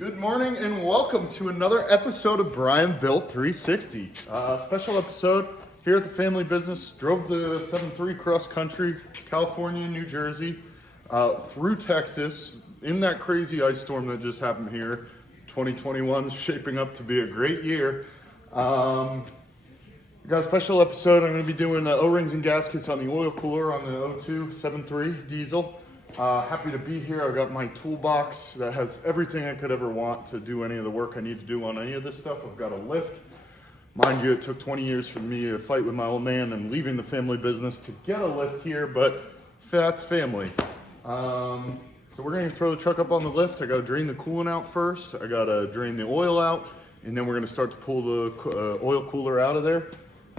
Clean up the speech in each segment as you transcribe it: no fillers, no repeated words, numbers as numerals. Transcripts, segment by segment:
Good morning and welcome to another episode of Brian Built 360. Special episode here at the family business. Drove the 7.3 cross country, California, New Jersey, through Texas in that crazy ice storm that just happened here. 2021 is shaping up to be a great year. Got a special episode. I'm going to be doing the O-rings and gaskets on the oil cooler on the 02 7.3 diesel. Happy to be here. I've got my toolbox that has everything I could ever want to do any of the work I need to do on any of this stuff. I've got a lift. Mind you, it took 20 years for me to fight with my old man and leaving the family business to get a lift here, but that's family. So we're going to throw the truck up on the lift. I got to drain the coolant out first. I got to drain the oil out, and then we're going to start to pull the oil cooler out of there,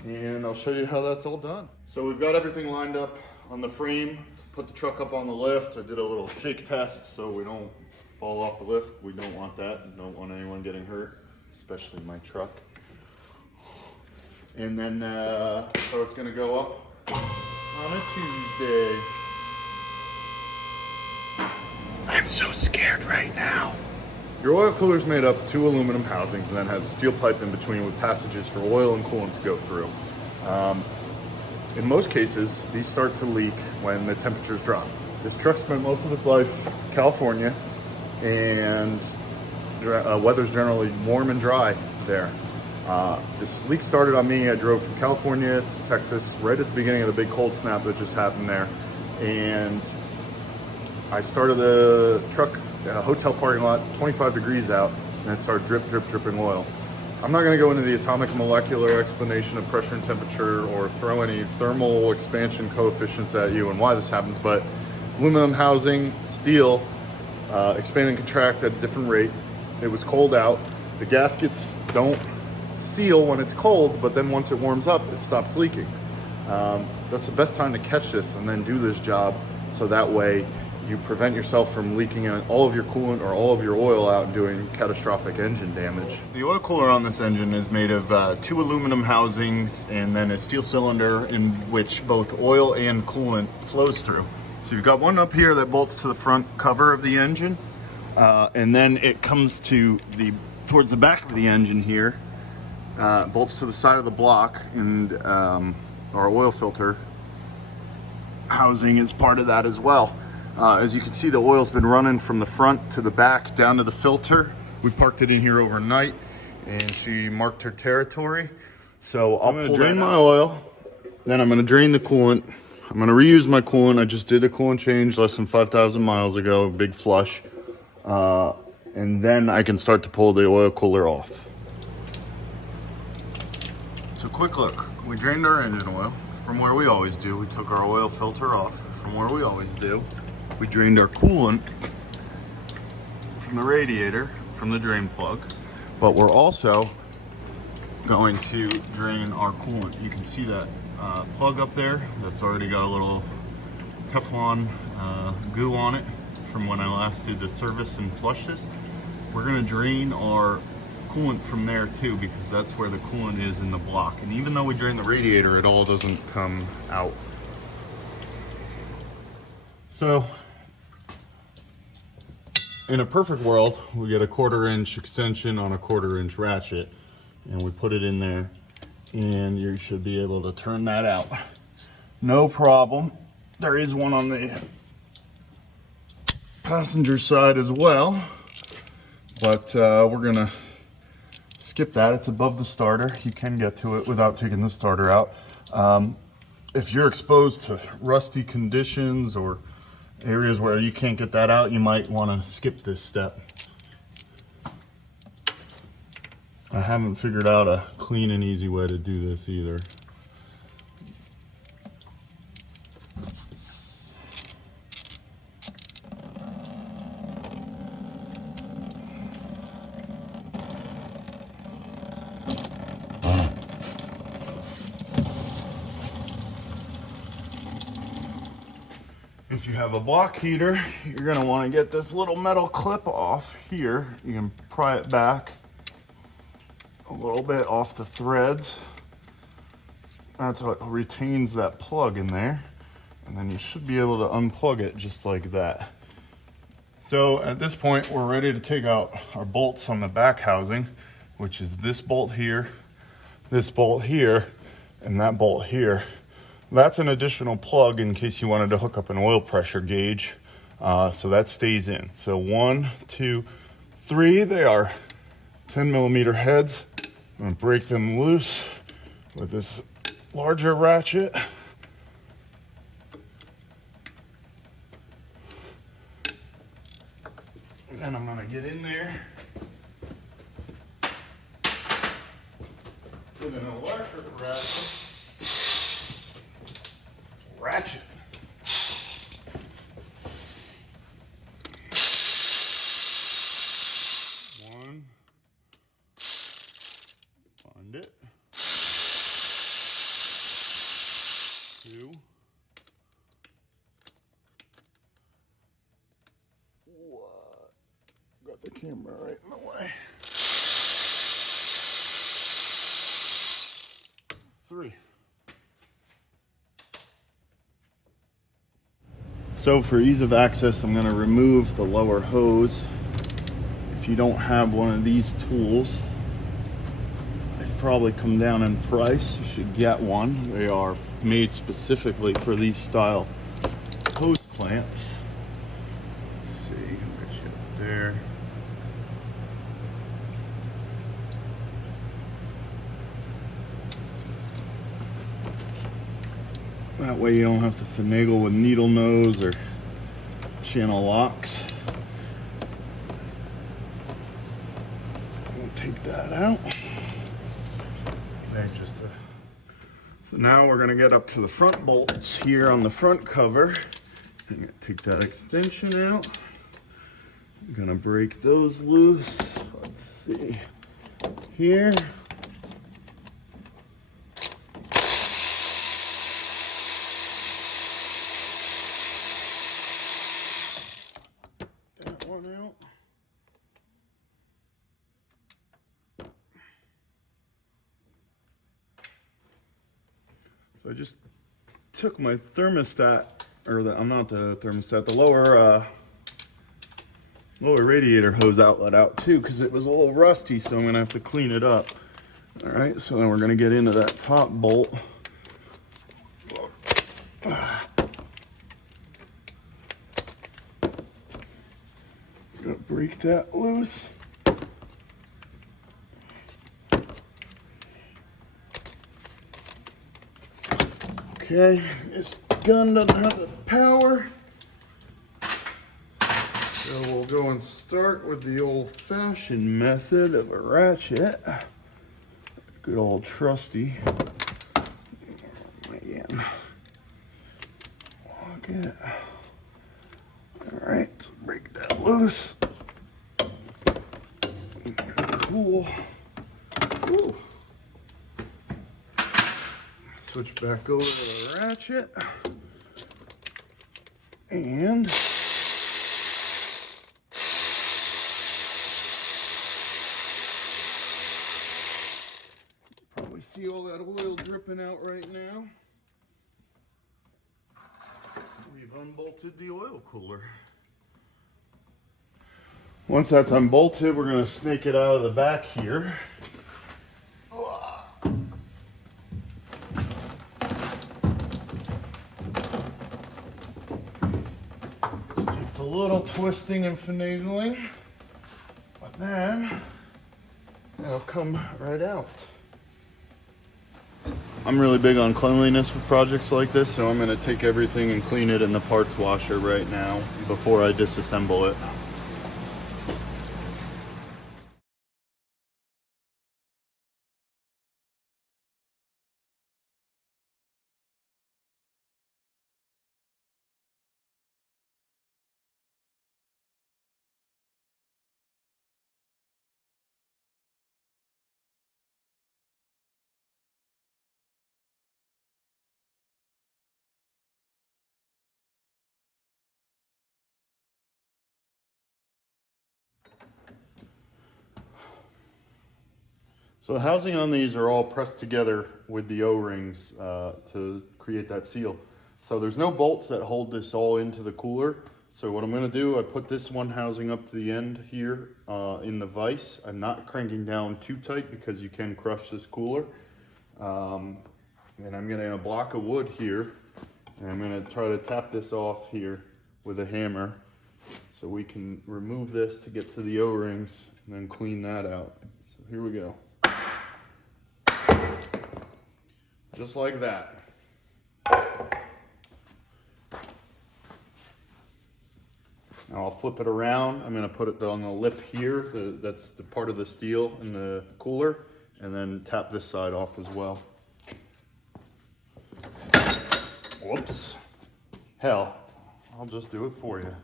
and I'll show you how that's all done. So we've got everything lined up on the frame to put the truck up on the lift. I did a little shake test so we don't fall off the lift. We don't want that. We don't want anyone getting hurt, especially my truck. And then so it's gonna go up on a Tuesday. I'm so scared right now. Your oil cooler is made up of 2 aluminum housings and then has a steel pipe in between with passages for oil and coolant to go through. In most cases, these start to leak when the temperatures drop. This truck spent most of its life in California, and weather's generally warm and dry there. This leak started on me. I drove from California to Texas right at the beginning of the big cold snap that just happened there. And I started the truck in a hotel parking lot, 25 degrees out, and it started dripping oil. I'm not going to go into the atomic molecular explanation of pressure and temperature or throw any thermal expansion coefficients at you and why this happens, but aluminum housing, steel, expand and contract at a different rate. It was cold out. The gaskets don't seal when it's cold, but then once it warms up, it stops leaking. That's the best time to catch this and then do this job, so that way you prevent yourself from leaking all of your coolant or all of your oil out and doing catastrophic engine damage. The oil cooler on this engine is made of 2 aluminum housings and then a steel cylinder in which both oil and coolant flows through. So you've got one up here that bolts to the front cover of the engine, and then it comes towards the back of the engine here, bolts to the side of the block, and our oil filter housing is part of that as well. As you can see, the oil's been running from the front to the back down to the filter. We parked it in here overnight and she marked her territory. So I'm going to drain my oil, then I'm going to drain the coolant. I'm going to reuse my coolant. I just did a coolant change less than 5,000 miles ago, big flush. And then I can start to pull the oil cooler off. So quick look, we drained our engine oil from where we always do. We took our oil filter off from where we always do. We drained our coolant from the radiator, from the drain plug, but we're also going to drain our coolant. You can see that plug up there that's already got a little Teflon goo on it from when I last did the service and flush this. We're going to drain our coolant from there too, because that's where the coolant is in the block. And even though we drain the radiator, it all doesn't come out. So in a perfect world, we get a 1/4 inch extension on a 1/4 inch ratchet, and we put it in there, and you should be able to turn that out. No problem. There is one on the passenger side as well, but we're gonna skip that. It's above the starter. You can get to it without taking the starter out. If you're exposed to rusty conditions or areas where you can't get that out, you might want to skip this step. I haven't figured out a clean and easy way to do this either. If you have a block heater, you're going to want to get this little metal clip off here. You can pry it back a little bit off the threads. That's what retains that plug in there. And then you should be able to unplug it just like that. So at this point, we're ready to take out our bolts on the back housing, which is this bolt here, and that bolt here. That's an additional plug in case you wanted to hook up an oil pressure gauge. So that stays in. So 1, 2, 3, they are 10mm heads. I'm gonna break them loose with this larger ratchet. And I'm gonna get in there with an electric ratchet. One, find it. Two. What? Got the camera right in the way. 3. So for ease of access, I'm going to remove the lower hose. If you don't have one of these tools, they've probably come down in price. You should get one. They are made specifically for these style hose clamps. Let's see, get you up there. That way you don't have to finagle with needle nose or channel locks. We'll take that out. So now we're gonna get up to the front bolts here on the front cover. I'm gonna take that extension out. I'm gonna break those loose. Let's see here. That one out. So I just took my thermostat, or the lower radiator hose outlet out too, because it was a little rusty, so I'm gonna have to clean it up. All right, so then we're gonna get into that top bolt. Gonna break that loose. Okay, this gun doesn't have the power, so we'll go and start with the old-fashioned method of a ratchet. Good old trusty. Man. Okay. Alright, break that loose. Cool. Ooh. Switch back over to the ratchet. And probably see all that oil dripping out right now. We've unbolted the oil cooler. Once that's unbolted, we're going to snake it out of the back here. Takes a little twisting and finagling, but then it'll come right out. I'm really big on cleanliness with projects like this, so I'm going to take everything and clean it in the parts washer right now before I disassemble it. So the housing on these are all pressed together with the O-rings to create that seal. So there's no bolts that hold this all into the cooler. So what I'm going to do, I put this one housing up to the end here in the vise. I'm not cranking down too tight because you can crush this cooler. And I'm getting a block of wood here, and I'm going to try to tap this off here with a hammer so we can remove this to get to the O-rings and then clean that out. So here we go. Just like that. Now I'll flip it around. I'm going to put it on the lip here. That's the part of the steel in the cooler. And then tap this side off as well. Whoops. Hell, I'll just do it for you.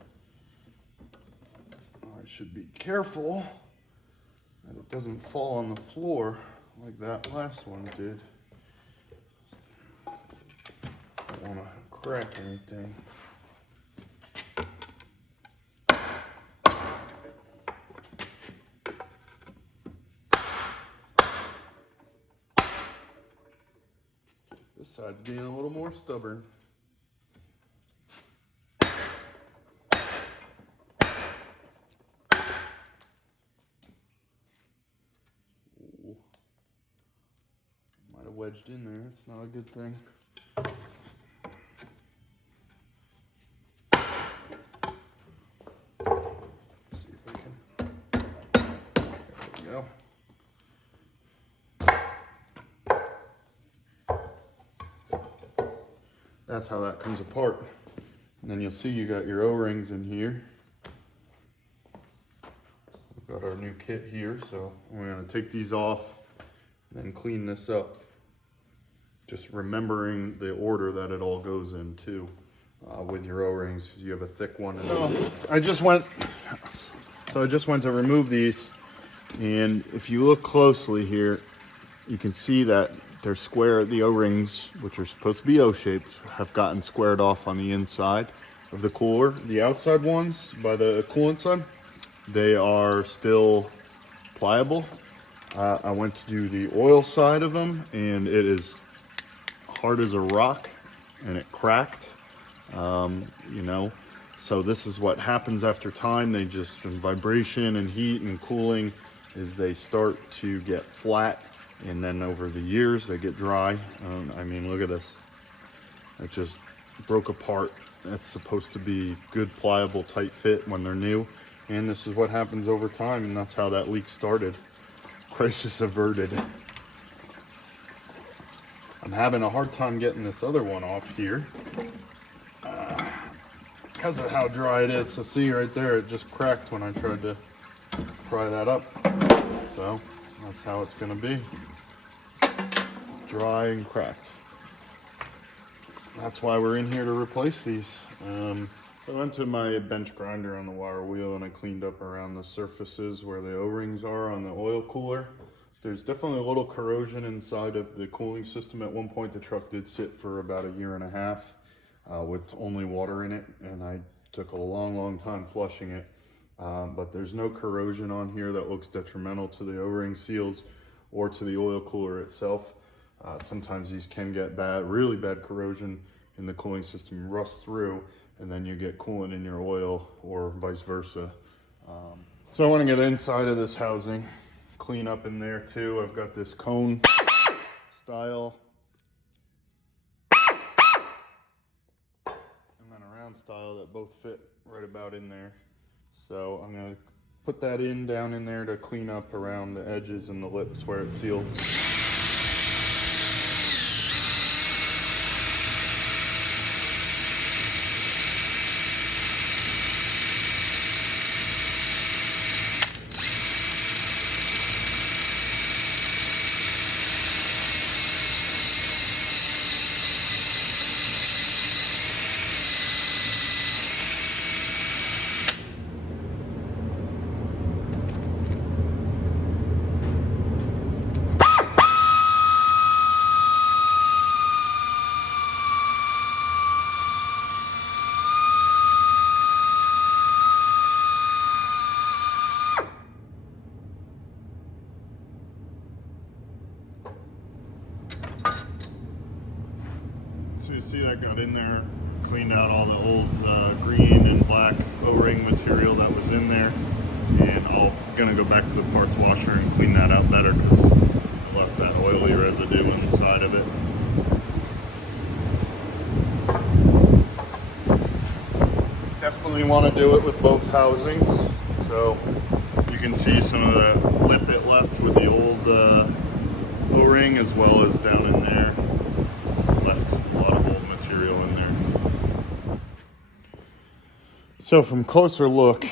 I should be careful that it doesn't fall on the floor like that last one did. Don't want to crack anything. This side's being a little more stubborn. Ooh. Might have wedged in there. It's not a good thing. Let's see if I can. There we go. That's how that comes apart. And then you'll see you got your O-rings in here. We've got our new kit here, so we're gonna take these off and then clean this up. Just remembering the order that it all goes in too, with your O-rings, because you have a thick one. So I just went to remove these, and if you look closely here, you can see that they're square. The O-rings, which are supposed to be O-shaped, have gotten squared off on the inside of the cooler. The outside ones, by the coolant side, they are still pliable. I went to do the oil side of them, and it is hard as a rock, and it cracked. You know, so this is what happens after time. They just, from vibration and heat and cooling, is they start to get flat. And then over the years, they get dry. I mean, look at this. It just broke apart. That's supposed to be good, pliable, tight fit when they're new. And this is what happens over time, and that's how that leak started. Crisis averted. I'm having a hard time getting this other one off here because of how dry it is. So see right there, it just cracked when I tried to pry that up. So that's how it's going to be. Dry and cracked. That's why we're in here to replace these. I went to my bench grinder on the wire wheel and I cleaned up around the surfaces where the O-rings are on the oil cooler. There's definitely a little corrosion inside of the cooling system. At one point the truck did sit for about 1.5 years with only water in it, and I took a long time flushing it. But there's no corrosion on here that looks detrimental to the O-ring seals or to the oil cooler itself. Sometimes these can get really bad corrosion in the cooling system, rust through, and then you get coolant in your oil, or vice versa. So I want to get inside of this housing, clean up in there too. I've got this cone style and then a round style that both fit right about in there. So I'm going to put that down in there to clean up around the edges and the lips where it's sealed. So you see that got in there, cleaned out all the old green and black O-ring material that was in there, and I'm gonna go back to the parts washer and clean that out better because I left that oily residue inside of it. Definitely want to do it with both housings. So you can see some of the lip it left with the old O-ring, as well as down in there. Left a lot of old material in there. So from closer look,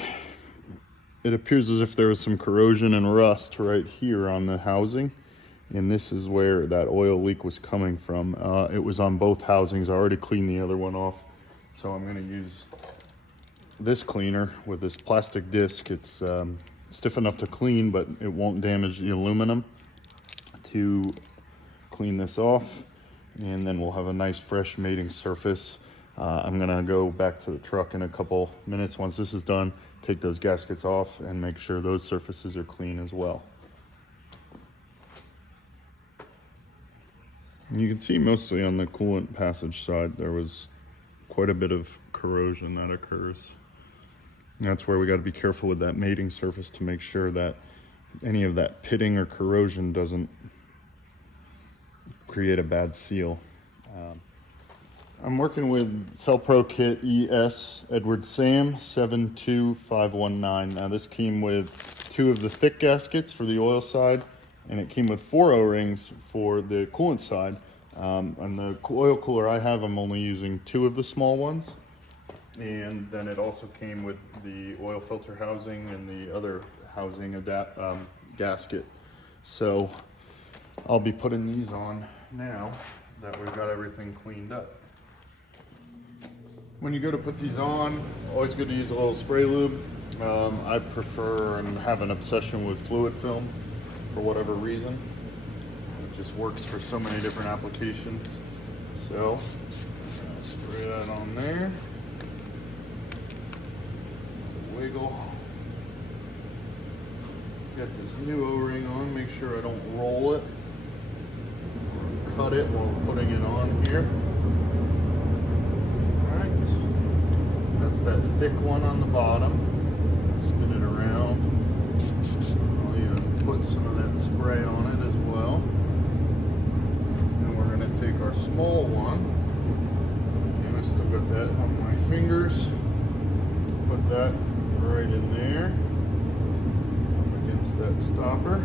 it appears as if there was some corrosion and rust right here on the housing. And this is where that oil leak was coming from. It was on both housings. I already cleaned the other one off. So I'm gonna use this cleaner with this plastic disc. It's stiff enough to clean, but it won't damage the aluminum, to clean this off. And then we'll have a nice fresh mating surface. I'm gonna go back to the truck in a couple minutes. Once this is done, take those gaskets off and make sure those surfaces are clean as well. And you can see mostly on the coolant passage side, there was quite a bit of corrosion that occurs. And that's where we got to be careful with that mating surface to make sure that any of that pitting or corrosion doesn't create a bad seal. I'm working with Felpro Kit ES Edward Sam 7.2 Now this came with 2 of the thick gaskets for the oil side, and it came with 4 O-rings for the coolant side. On the oil cooler I have, I'm only using 2 of the small ones. And then it also came with the oil filter housing and the other housing gasket. So I'll be putting these on now that we've got everything cleaned up. When you go to put these on, always good to use a little spray lube. I prefer and have an obsession with fluid film for whatever reason. It just works for so many different applications. So spray that on there. Wiggle. Get this new O-ring on, make sure I don't roll it or cut it while putting it on here. Alright, that's that thick one on the bottom. Spin it around. I'll even put some of that spray on it as well. And we're going to take our small one, and I still got that on my fingers. Put that right in there against that stopper.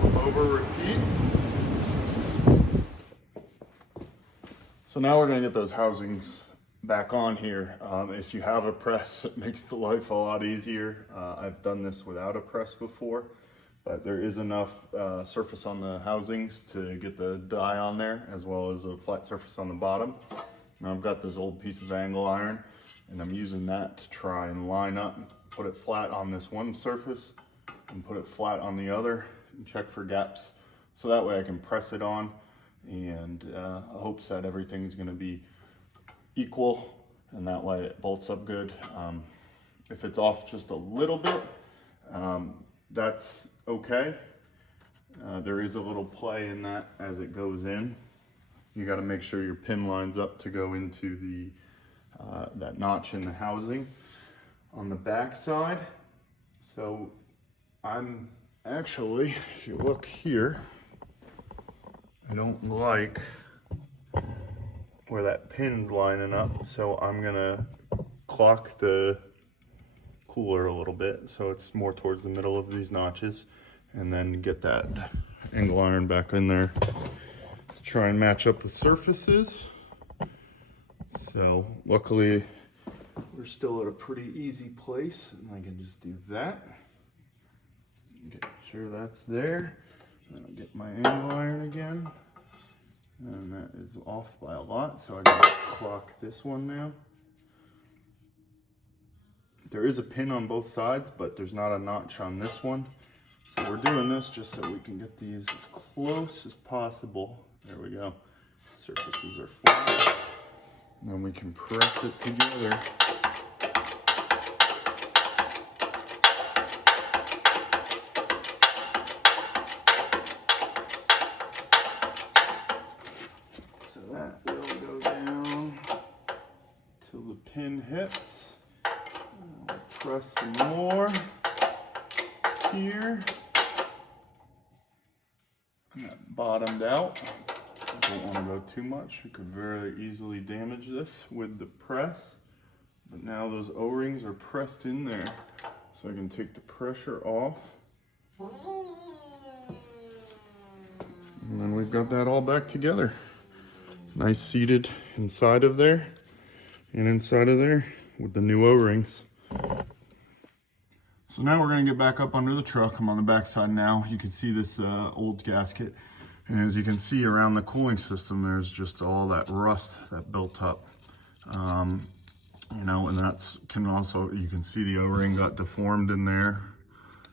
Flip over, repeat. So now we're going to get those housings back on here. If you have a press, it makes the life a lot easier. I've done this without a press before, but there is enough surface on the housings to get the dye on there, as well as a flat surface on the bottom. Now I've got this old piece of angle iron, and I'm using that to try and line up, put it flat on this one surface and put it flat on the other and check for gaps. So that way I can press it on, and hopes that everything's gonna be equal, and that way it bolts up good. If it's off just a little bit, that's okay. There is a little play in that as it goes in. You gotta make sure your pin lines up to go into the that notch in the housing on the back side. So I'm actually, if you look here, I don't like where that pin's lining up, so I'm gonna clock the cooler a little bit so it's more towards the middle of these notches, and then get that angle iron back in there to try and match up the surfaces. So luckily we're still at a pretty easy place, and I can just do that. Get sure that's there. Then I'll get my angle iron again. And that is off by a lot, so I gotta clock this one now. There is a pin on both sides, but there's not a notch on this one. So we're doing this just so we can get these as close as possible. There we go. Surfaces are flat. And then we can press it together. So that will go down. press some more here. That bottomed out. Don't want to go too much. You could very easily damage this with the press. But now those O-rings are pressed in there, so I can take the pressure off. And then we've got that all back together. Nice seated inside of there and inside of there with the new O-rings. So now we're gonna get back up under the truck. I'm on the back side now. You can see this old gasket. And as you can see around the cooling system, there's just all that rust that built up. You know, and that's can also, you can see the O-ring got deformed in there,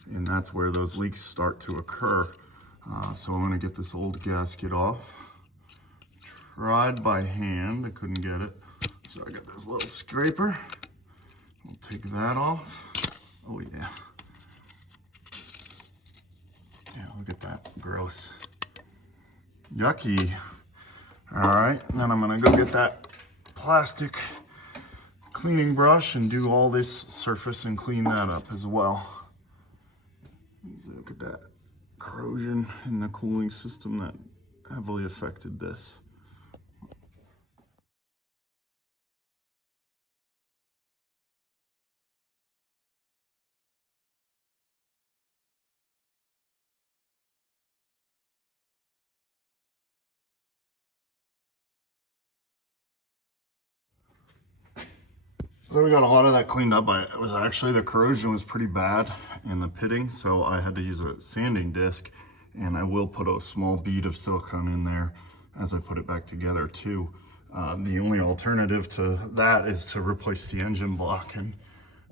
and that's where those leaks start to occur. So I'm gonna get this old gasket off. Tried by hand, I couldn't get it. So I got this little scraper. We'll take that off. Oh yeah. Yeah, look at that, gross. Yucky. All right, then I'm gonna go get that plastic cleaning brush and do all this surface and clean that up as well. Look at that corrosion in the cooling system that heavily affected this. So we got a lot of that cleaned up. It was actually, the corrosion was pretty bad in the pitting, so I had to use a sanding disc, and I will put a small bead of silicone in there as I put it back together too. The only alternative to that is to replace the engine block, and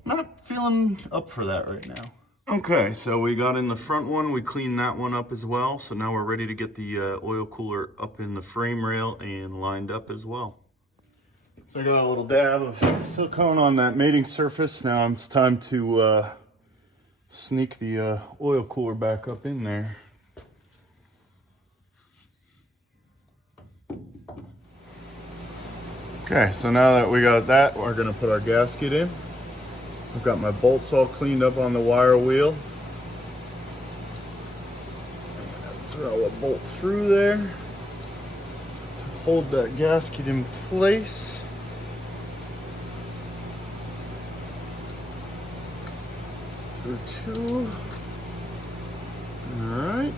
not feeling up for that right now. Okay, so we got in the front one, we cleaned that one up as well, so now we're ready to get the oil cooler up in the frame rail and lined up as well. So I got a little dab of silicone on that mating surface. Now it's time to sneak the oil cooler back up in there. Okay, so now that we got that, we're gonna put our gasket in. I've got my bolts all cleaned up on the wire wheel. I'm gonna throw a bolt through there to hold that gasket in place. Two. All right.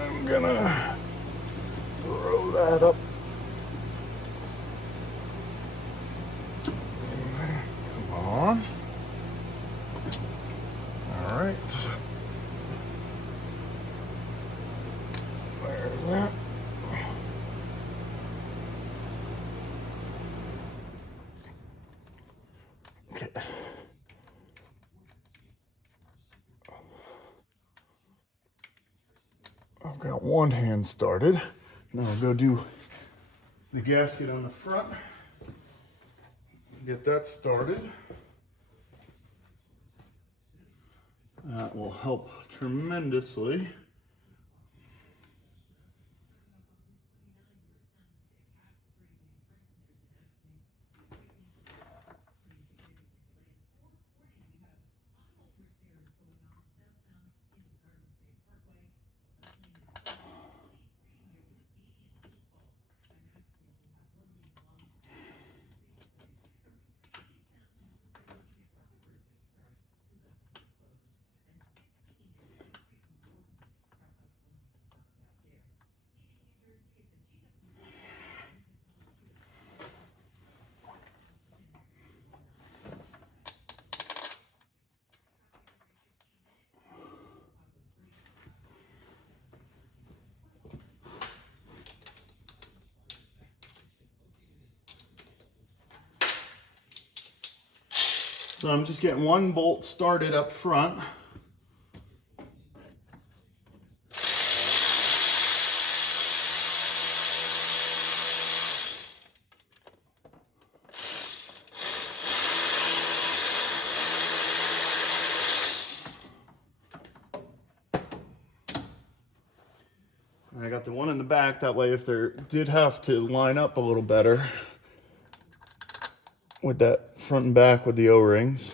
I'm gonna throw that up. Come on. All right. There's that. Okay. I've got one hand started. Now I'll go do the gasket on the front. Get that started. That will help tremendously. So I'm just getting one bolt started up front. And I got the one in the back, that way if there did have to line up a little better, with that front and back with the O-rings.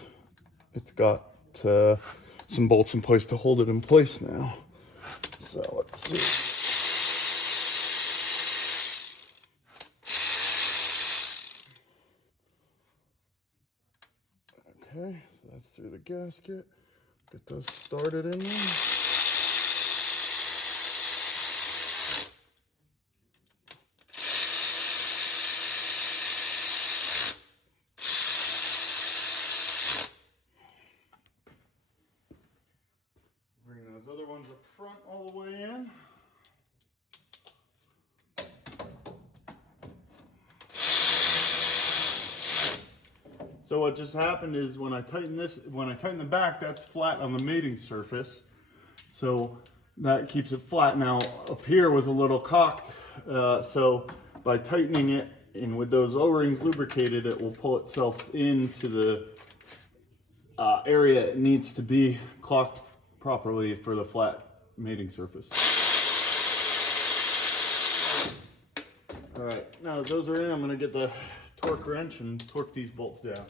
It's got some bolts in place to hold it in place now. So let's see. Okay, so that's through the gasket. Get those started in there. Bring those other ones up front all the way in. So what just happened is when I tighten the back, that's flat on the mating surface. So that keeps it flat. Now up here was a little cocked. So by tightening it and with those O-rings lubricated, it will pull itself into the area it needs to be clocked properly for the flat mating surface. All right, now that those are in, I'm gonna get the torque wrench and torque these bolts down.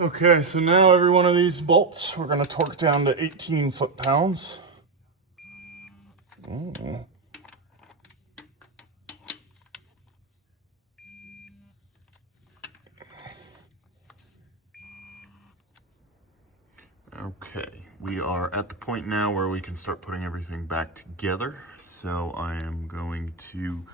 Okay, so now every one of these bolts we're going to torque down to 18 foot-pounds. Oh. Okay, we are at the point now where we can start putting everything back together. So I am going to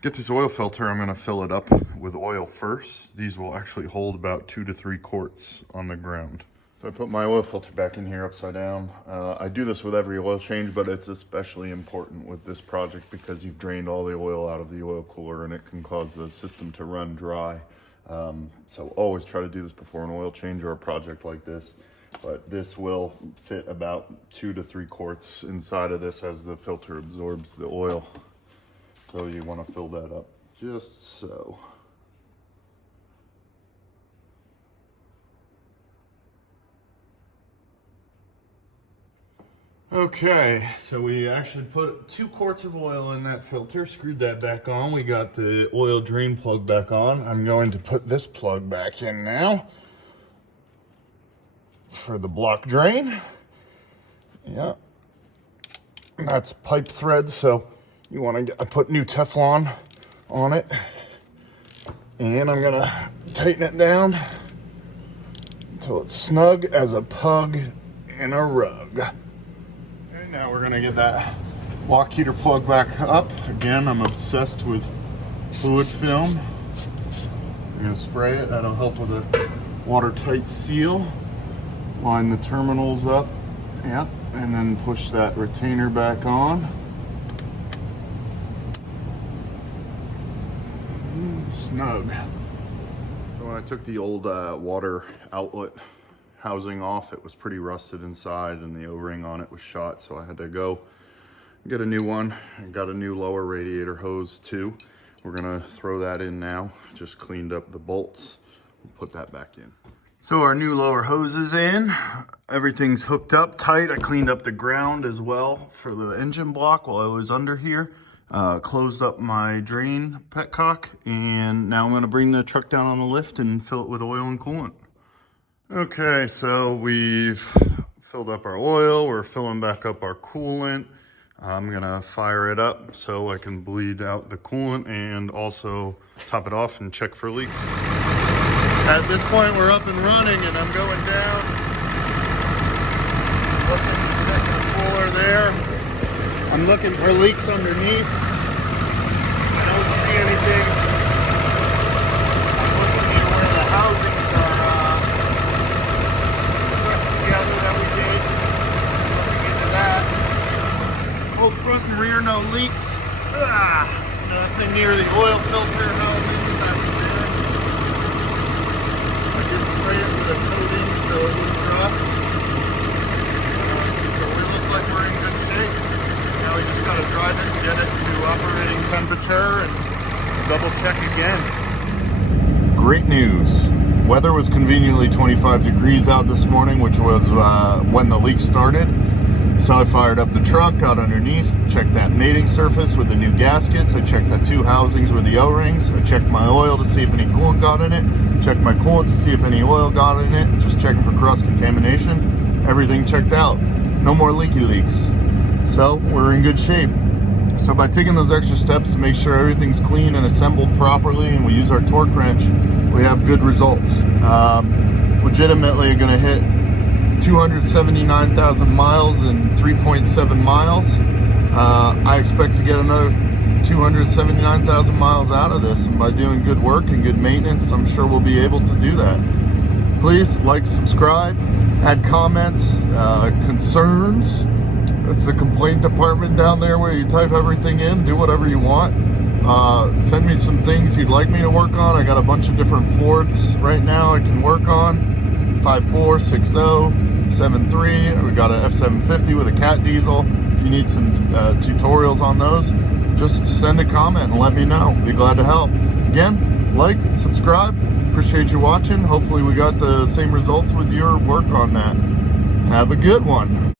get this oil filter. I'm going to fill it up with oil first. These will actually hold about 2 to 3 quarts on the ground. So I put my oil filter back in here upside down. I do this with every oil change, but it's especially important with this project because you've drained all the oil out of the oil cooler and it can cause the system to run dry. So always try to do this before an oil change or a project like this. But this will fit about 2 to 3 quarts inside of this as the filter absorbs the oil. So you want to fill that up just so. Okay, so we actually put 2 quarts of oil in that filter, screwed that back on. We got the oil drain plug back on. I'm going to put this plug back in now for the block drain. Yeah, that's pipe thread, so you want to put new Teflon on it, and I'm gonna tighten it down until it's snug as a pug in a rug. And now we're gonna get that block heater plug back up. Again, I'm obsessed with fluid film. I'm gonna spray it. That'll help with a watertight seal. Line the terminals up, yeah, and then push that retainer back on. Snug. So when I took the old water outlet housing off, it was pretty rusted inside and the O-ring on it was shot, so I had to go get a new one. I got a new lower radiator hose too. We're gonna throw that in now. Just cleaned up the bolts. We'll put that back in. So our new lower hose is in. Everything's hooked up tight. I cleaned up the ground as well for the engine block while I was under here. Closed up my drain petcock, and now I'm going to bring the truck down on the lift and fill it with oil and coolant. Okay, so we've filled up our oil. We're filling back up our coolant. I'm going to fire it up so I can bleed out the coolant and also top it off and check for leaks. At this point, we're up and running, and I'm going down, looking, checking the cooler there. I'm looking for leaks underneath. I don't see anything. I'm looking here where the housings are pressed together that we did. Looking into that. Both front and rear, no leaks. Nothing near the oil filter housing back there. I did spray it with a coating so it wouldn't rust. So we look like we're in good shape. Now we just gotta drive it and get it to operating temperature and double check again. Great news. Weather was conveniently 25 degrees out this morning, which was when the leak started. So I fired up the truck, got underneath, checked that mating surface with the new gaskets. I checked the 2 housings with the O-rings. I checked my oil to see if any coolant got in it. Checked my coolant to see if any oil got in it. Just checking for cross-contamination. Everything checked out. No more leaky leaks. So we're in good shape. So by taking those extra steps to make sure everything's clean and assembled properly, and we use our torque wrench, we have good results. Legitimately going to hit 279,000 miles in 3.7 miles. I expect to get another 279,000 miles out of this, and by doing good work and good maintenance, I'm sure we'll be able to do that. Please like, subscribe, add comments, concerns. That's the complaint department down there where you type everything in. Do whatever you want. Send me some things you'd like me to work on. I got a bunch of different Fords right now I can work on. 5.4, 6.0, 7.3. We got an F750 with a cat diesel. If you need some tutorials on those, just send a comment and let me know. Be glad to help. Again, like, subscribe. Appreciate you watching. Hopefully we got the same results with your work on that. Have a good one.